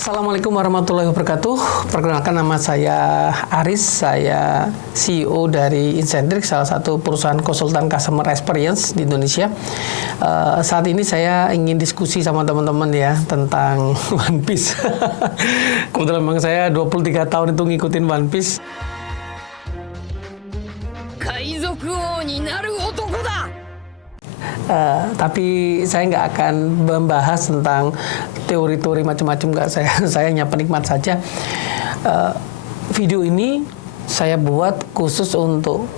Assalamualaikum warahmatullahi wabarakatuh. Perkenalkan, nama saya Aris. Saya CEO dari Incentric, salah satu perusahaan konsultan customer experience di Indonesia. Saat ini saya ingin diskusi sama teman-teman ya tentang One Piece. Kebetulan memang saya 23 tahun itu ngikutin One Piece. Tapi saya nggak akan membahas tentang teori-teori macam-macam, nggak. Saya hanya penikmat saja. Video ini saya buat khusus untuk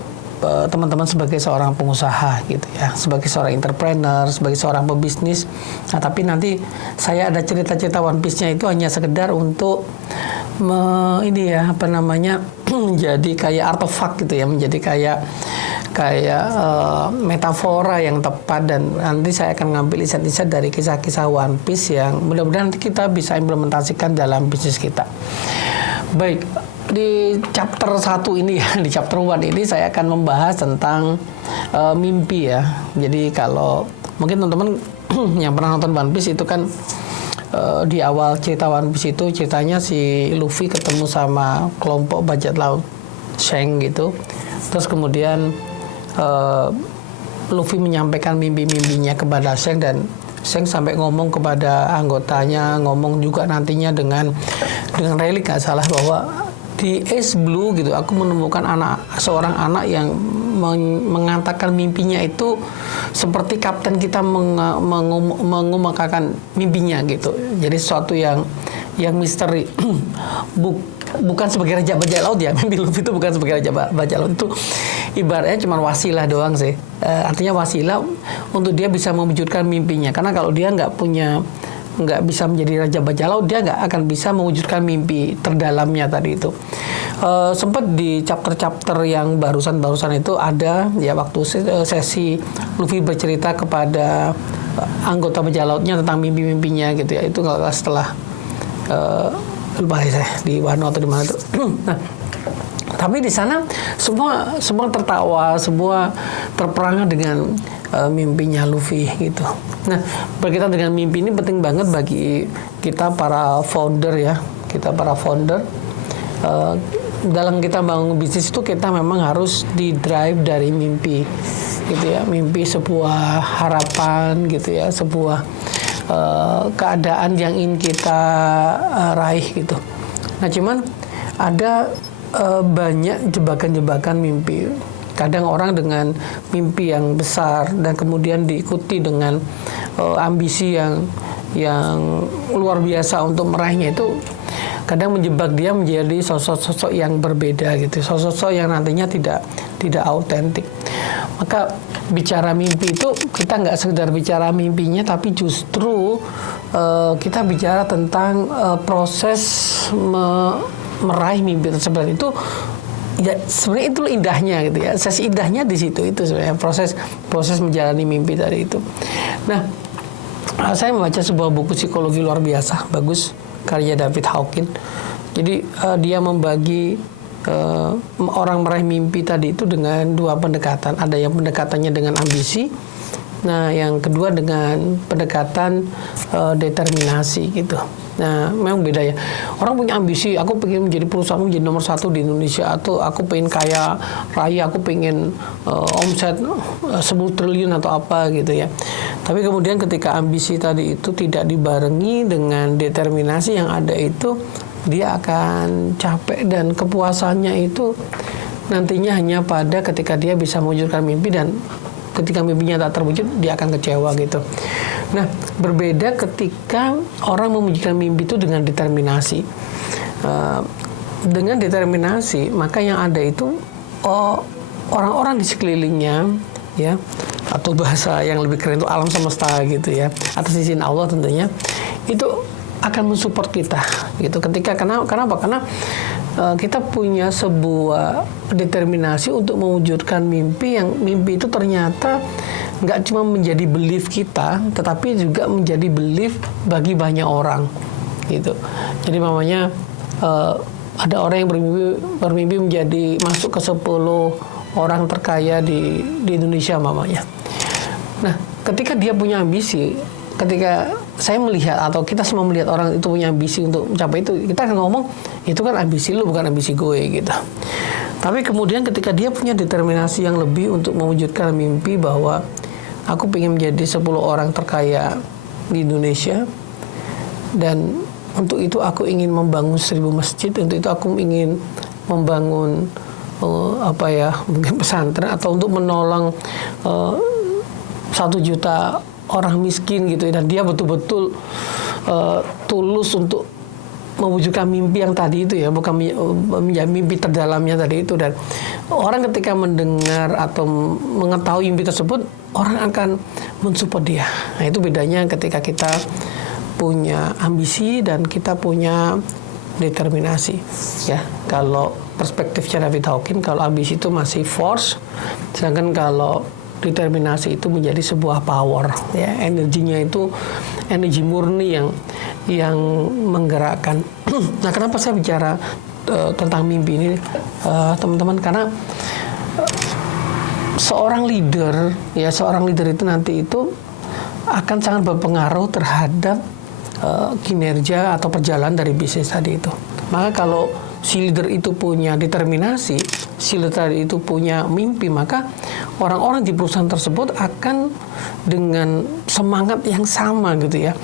teman-teman sebagai seorang pengusaha gitu ya, sebagai seorang entrepreneur, sebagai seorang pebisnis. Nah, tapi nanti saya ada cerita-cerita One Piece-nya itu hanya sekedar untuk menjadi kayak artefak gitu ya, menjadi kayak metafora yang tepat, dan nanti saya akan ngambil insight-insight dari kisah-kisah One Piece yang mudah-mudahan nanti kita bisa implementasikan dalam bisnis kita. Baik, di chapter 1 ini ya, di chapter 1 ini saya akan membahas tentang mimpi ya. Jadi kalau mungkin teman-teman yang pernah nonton One Piece itu kan di awal cerita One Piece itu ceritanya si Luffy ketemu sama kelompok bajak laut Shanks gitu. Terus kemudian Luffy menyampaikan mimpi-mimpinya kepada Shanks, dan Shanks sampai ngomong kepada anggotanya, ngomong juga nantinya dengan Rayleigh nggak salah, bahwa di Ace Blue gitu aku menemukan seorang anak yang mengatakan mimpinya itu seperti kapten kita mengemukakan mimpinya gitu. Jadi sesuatu yang misteri. Bukan sebagai raja bajak laut ya, mimpi Luffy itu bukan sebagai raja bajak laut, itu ibaratnya cuma wasilah doang sih. Artinya wasilah untuk dia bisa mewujudkan mimpinya, karena kalau dia nggak bisa menjadi raja bajak laut, dia nggak akan bisa mewujudkan mimpi terdalamnya tadi itu. Sempat di chapter-chapter yang barusan itu ada ya, waktu sesi Luffy bercerita kepada anggota bajak lautnya tentang mimpi-mimpinya gitu ya. Itu nggak setelah lupa saya di Wano atau di mana itu. Nah, tapi di sana semua tertawa, semua terperangah dengan mimpinya Luffy gitu. Nah, berkaitan dengan mimpi ini penting banget bagi kita para founder ya. Kita para founder dalam kita bangun bisnis itu kita memang harus di drive dari mimpi gitu ya. Mimpi sebuah harapan gitu ya, sebuah keadaan yang ingin kita raih gitu. Nah, cuman ada banyak jebakan-jebakan mimpi. Kadang orang dengan mimpi yang besar dan kemudian diikuti dengan ambisi yang luar biasa untuk meraihnya, itu kadang menjebak dia menjadi sosok-sosok yang berbeda gitu, sosok-sosok yang nantinya tidak autentik. Maka bicara mimpi itu kita nggak sekedar bicara mimpinya, tapi justru kita bicara tentang proses meraih mimpi tersebut. Itu ya sebenarnya itu indahnya gitu ya. Sesi indahnya di situ, itu sebenarnya proses menjalani mimpi tadi itu. Nah, saya membaca sebuah buku psikologi luar biasa bagus, karya David Hawkins. Jadi dia membagi orang meraih mimpi tadi itu dengan dua pendekatan. Ada yang pendekatannya dengan ambisi, nah yang kedua dengan pendekatan determinasi gitu. Nah, memang beda ya. Orang punya ambisi, aku pengen menjadi perusahaan menjadi nomor 1 di Indonesia, atau aku pengen kaya raya, aku pengen omset 10 triliun atau apa gitu ya. Tapi kemudian ketika ambisi tadi itu tidak dibarengi dengan determinasi yang ada, itu dia akan capek, dan kepuasannya itu nantinya hanya pada ketika dia bisa mewujudkan mimpi, dan ketika mimpinya tak terwujud dia akan kecewa gitu. Nah, berbeda ketika orang mewujudkan mimpi itu dengan determinasi. Dengan determinasi, maka yang ada itu orang-orang di sekelilingnya ya, atau bahasa yang lebih keren itu alam semesta gitu ya, atas izin Allah tentunya, itu akan mensupport kita gitu. Kenapa? Karena kita punya sebuah determinasi untuk mewujudkan mimpi, yang mimpi itu ternyata nggak cuma menjadi belief kita, tetapi juga menjadi belief bagi banyak orang gitu. Jadi mamanya ada orang yang bermimpi menjadi masuk ke 10 orang terkaya di Indonesia mamanya. Nah, ketika dia punya ambisi, ketika saya melihat atau kita semua melihat orang itu punya ambisi untuk mencapai itu, kita akan ngomong itu kan ambisi lu bukan ambisi gue gitu. Tapi kemudian ketika dia punya determinasi yang lebih untuk mewujudkan mimpi bahwa aku ingin menjadi 10 orang terkaya di Indonesia, dan untuk itu aku ingin membangun 1000 masjid, untuk itu aku ingin membangun mungkin pesantren, atau untuk menolong 1 juta orang miskin gitu, dan dia betul-betul tulus untuk mewujudkan mimpi yang tadi itu ya, bukan menjadi mimpi terdalamnya tadi itu. Dan orang ketika mendengar atau mengetahui mimpi tersebut, orang akan mensupport dia. Nah, itu bedanya ketika kita punya ambisi dan kita punya determinasi ya. Kalau perspektifnya David Hawkins, kalau ambisi itu masih force, sedangkan kalau determinasi itu menjadi sebuah power ya, energinya itu energi murni yang menggerakkan. Nah, kenapa saya bicara tentang mimpi ini teman-teman, karena seorang leader itu nanti itu akan sangat berpengaruh terhadap kinerja atau perjalanan dari bisnis tadi itu. Maka kalau si leader itu punya determinasi, si leader itu punya mimpi, maka orang-orang di perusahaan tersebut akan dengan semangat yang sama gitu ya,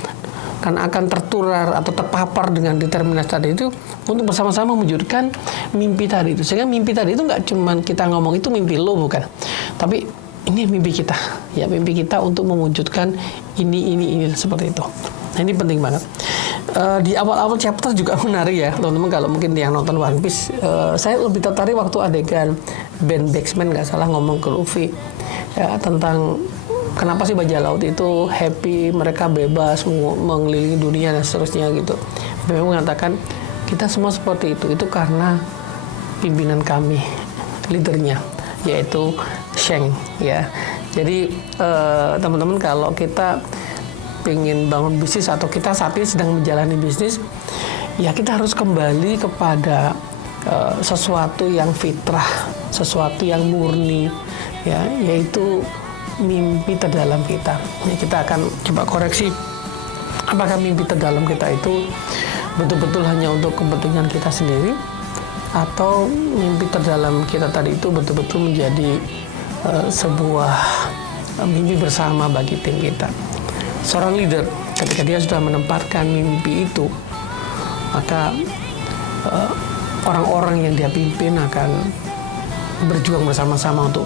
kan akan tertular atau terpapar dengan determinasi tadi itu untuk bersama-sama mewujudkan mimpi tadi itu. Sehingga mimpi tadi itu nggak cuma kita ngomong itu mimpi lo, bukan, tapi ini mimpi kita ya, mimpi kita untuk mewujudkan ini seperti itu. Nah, ini penting banget. Di awal-awal chapter juga menarik ya teman-teman, kalau mungkin yang nonton One Piece, saya lebih tertarik waktu adegan Ben Beckman nggak salah ngomong ke Luffy ya, tentang kenapa sih bajak laut itu happy, mereka bebas mengelilingi dunia dan seterusnya gitu. Memang mengatakan kita semua seperti itu karena pimpinan kami, leadernya, yaitu Sheng ya. Jadi teman-teman, kalau kita ingin bangun bisnis atau kita saat ini sedang menjalani bisnis, ya kita harus kembali kepada sesuatu yang fitrah, sesuatu yang murni ya, yaitu mimpi terdalam kita. Ya, kita akan coba koreksi apakah mimpi terdalam kita itu betul-betul hanya untuk kepentingan kita sendiri, atau mimpi terdalam kita tadi itu betul-betul menjadi sebuah mimpi bersama bagi tim kita. Seorang leader ketika dia sudah menempatkan mimpi itu, maka orang-orang yang dia pimpin akan berjuang bersama-sama untuk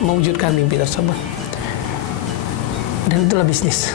mewujudkan mimpi tersebut. Dan itulah bisnis.